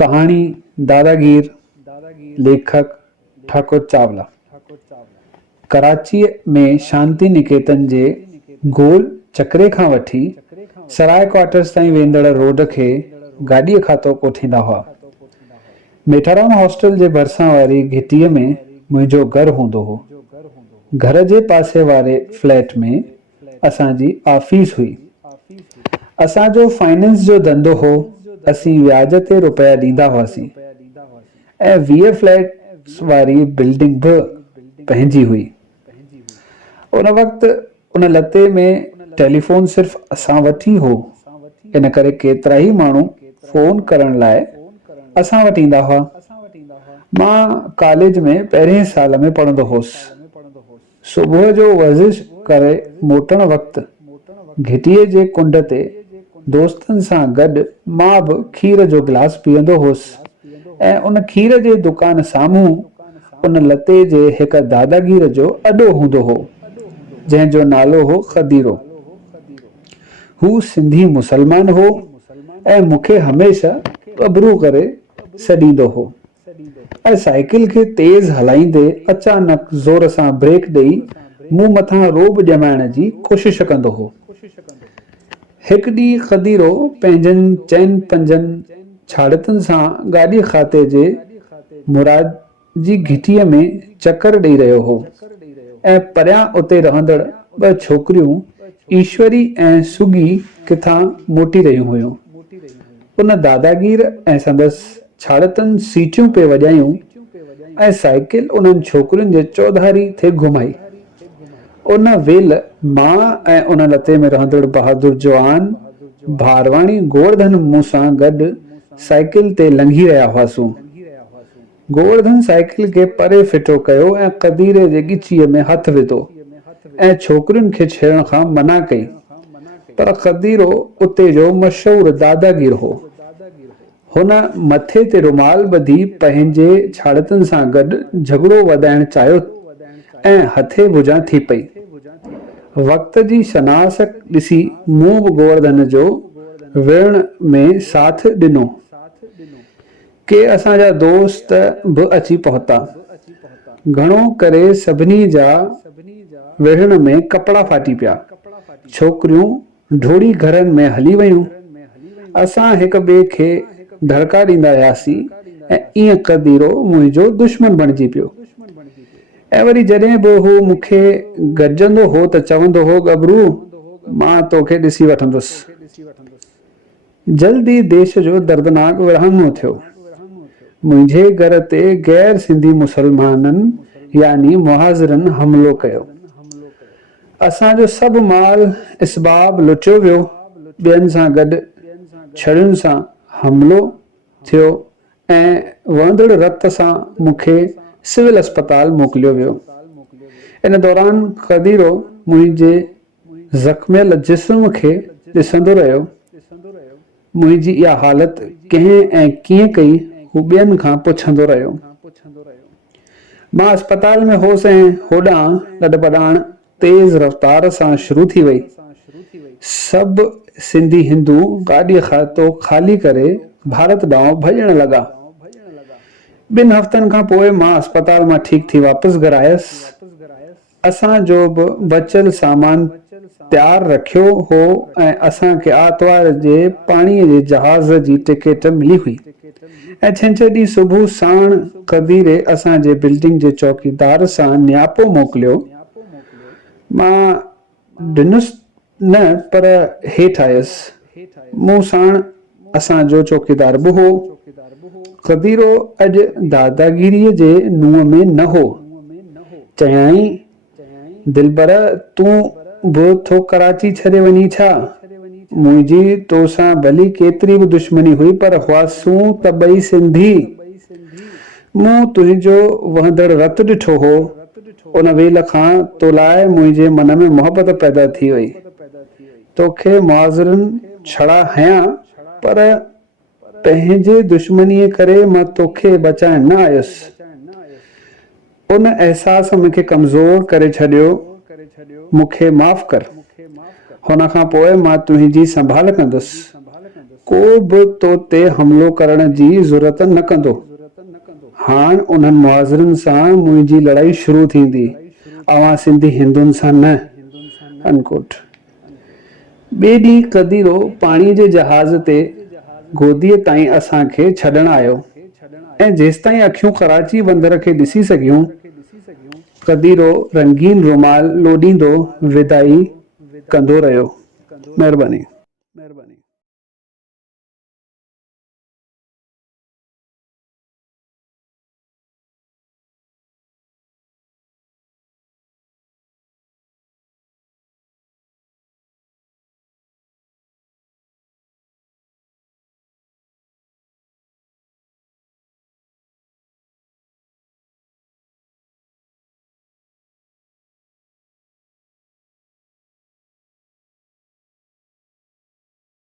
कहानी दादागीर। लेखक ठाकुर चावला। कराची में शांति निकेतन जे गोल चक्रे खां वठी सराय क्वार्टर्स ताईं वेंदड़ रोड खे गाॾीअ खां तो कोठींदा हुआ। मेठाराम हॉस्टल जे भरिसां वारी घिटीअ में मुंहिंजो घरु हूंदो हो। घर जे पासे वारे फ्लैट में असांजी ऑफिस हुई। असांजो फाइनेंस जो धंधो हो। असीं व्याज ते रुपया ॾींदा हुआसीं ऐं 20 फ्लैट्स वारी बिल्डिंग बि पंहिंजी हुई। उन वक़्तु उन लते में टेलीफोन सिर्फ़ु असां वटि ई हो। इन करे केतिरा ई माण्हू फ़ोन करण लाइ असां वटि ईंदा हुआ। मां कॉलेज में पहिरें साल में पढ़ंदो हुउसि। सुबुह जो वर्ज़िश करे मोटण वक़्तु घिटीअ जे कुंड ते दोस्तनि सां गॾु मां बि खीर जो गिलास पीअंदो हुउसि ऐं उन खीर जे दुकान साम्हूं उन लते जे हिक दादागीर जो अॾो हूंदो हो जंहिंजो नालो हो खदीरो। हू सिंधी मुसलमान हो ऐं मूंखे हमेशह अबरू करे सॾींदो हो ऐं साइकिल खे तेज़ हलाईंदे अचानक ज़ोर सां ब्रेक ॾेई मूं मथां रोब ॼमाइण जी कोशिश कंदो हो। हिकु ॾींहुं खदीरो पंहिंजनि चइनि पंजनि छाड़तुनि सां गाॾी खाते जे मुराद जी घिटीअ में चकर ॾेई रहियो हो ऐं परियां उते रहंदड़ 2 छोकिरियूं ईश्वरी ऐं सुगी किथां मोटी रहियूं हुयूं। उन दादागीर ऐं संदसि छाड़तुनि सीटियूं पे वॼायूं ऐं साइकिल उन्हनि छोकिरियुनि जे चौधारी थे घुमाई। उन वेल मां ऐं उन लते में रहंदड़ बहादुर जवान भारवाणी गोवर्धन मूं सां गॾु साइकिल ते लंघी रहिया हुआसीं। गोवर्धन साइकिल खे परे फिटो कयो ऐं खदीरे जे ॻिचीअ में हथ विधो ऐं छोकिरियुनि खे छेड़ण खां मना कई। पर खदीरो उते जो मशहूरु दादागीर हो। हुन मथे ते रुमाल ॿधी पंहिंजे छाड़तुनि सां गॾु झगड़ो वधाइण चाहियो ऐं हथे भुजां थी पई। वक़्त जी शनास ॾिसी मूं बि गोवर्धन जो विढ़ण में साथ ॾिनो। के असांजा दोस्त बि अची पहुता। घणो करे सभिनी जा विढ़ण में कपिड़ा फाटी पिया। छोकिरियूं ढोड़ी घरनि में हली वयूं। असां हिक ॿिए खे धड़का ॾींदा रहियासीं ऐं ईअं खदीरो मुंहिंजो दुश्मन बणिजी पियो। ऐं वरी जॾहिं बि हू मूंखे गॾिजंदो हो त चवंदो हो, गबरू मां तोखे ॾिसी वठंदुसि। जल्दी देश जो दर्दनाक विरहाङो थियो। मुंहिंजे घर ते गैर सिंधी मुसलमाननि यानी मुहाज़िरनि हमलो कयो। असांजो सभु माल इसबाब लुटियो वियो। ॿियनि सां गॾु छड़ियुनि सां हमलो थियो ऐं वहंदड़ रत सां मूंखे सिविल अस्पताल मोकिलियो वियो। इन दौरान खदीरो मुंहिंजे ज़ख़्मियल जिस्म खे ॾिसंदो रहियो। मुंहिंजी इहा हालत कंहिं ऐं कीअं कई हू ॿियनि खां पुछंदो रहियो। मां अस्पताल में होसि ऐं होॾां लॾपॾाण तेज़ रफ़्तार सां शुरू थी वई। सभु सिंधी हिंदू गाॾीअ खातो ख़ाली करे भारत ॾांहुं भॼण लॻा। 2 हफ़्तनि खां पोइ मां अस्पताल मां ठीकु थी वापसि घर आयुसि। असांजो बि बचियल सामान तयारु रखियो हो ऐं असांखे आर्तवार जे पाणीअ जे जहाज़ जी टिकट मिली हुई ऐं छंछरु ॾींहुं सुबुह साण खदीरे असांजे बिल्डिंग जे चौकीदार सां नियापो मोकिलियो। मां ॾिनुसि न पर हेठि आयुसि। मूं साण असांजो चौकीदार बि हो। खदीरो अॼु दादागीरीअ जे नुंहं में न हो। चयाई, दिलबर तूं बि थो कराची छॾे वञी छा? मुंहिंजी तोसां भली केतिरी बि दुश्मनी हुई पर हुआसूं त ॿई सिंधी। मूं तुंहिंजो वहंदड़ रत ॾिठो हो। उन वेल खां तो लाइ मुंहिंजे मन में मोहबत पैदा थी वई। तोखे मुआज़िरनि छड़ा हयां पर पंहिंजे दुश्मनीअ करे मां तोखे बचाइण न आयुसि। उन अहसास मूंखे कमज़ोर करे छॾियो। मूंखे माफ़ कर। हुन खां पोइ मां तुंहिंजी संभाल कंदुसि। को बि तो ते हमिलो करण जी ज़रूरत न कंदो। हाणे उन्हनि मुहाज़िरनि सां मुंहिंजी लड़ाई शुरू थींदी, अवां सिंधी हिंदुनि सां न। अनकोट। ॿिए ॾींहुं कदीरो पाणीअ जे जहाज़ ते गोदीअ ताईं असांखे छॾण आयो ऐं जेसिताईं अखियूं कराची बंदर खे ॾिसी सघियूं, कदीरो रंगीन रुमाल लोॾींदो विदाई कंदो रहियो। महिरबानी।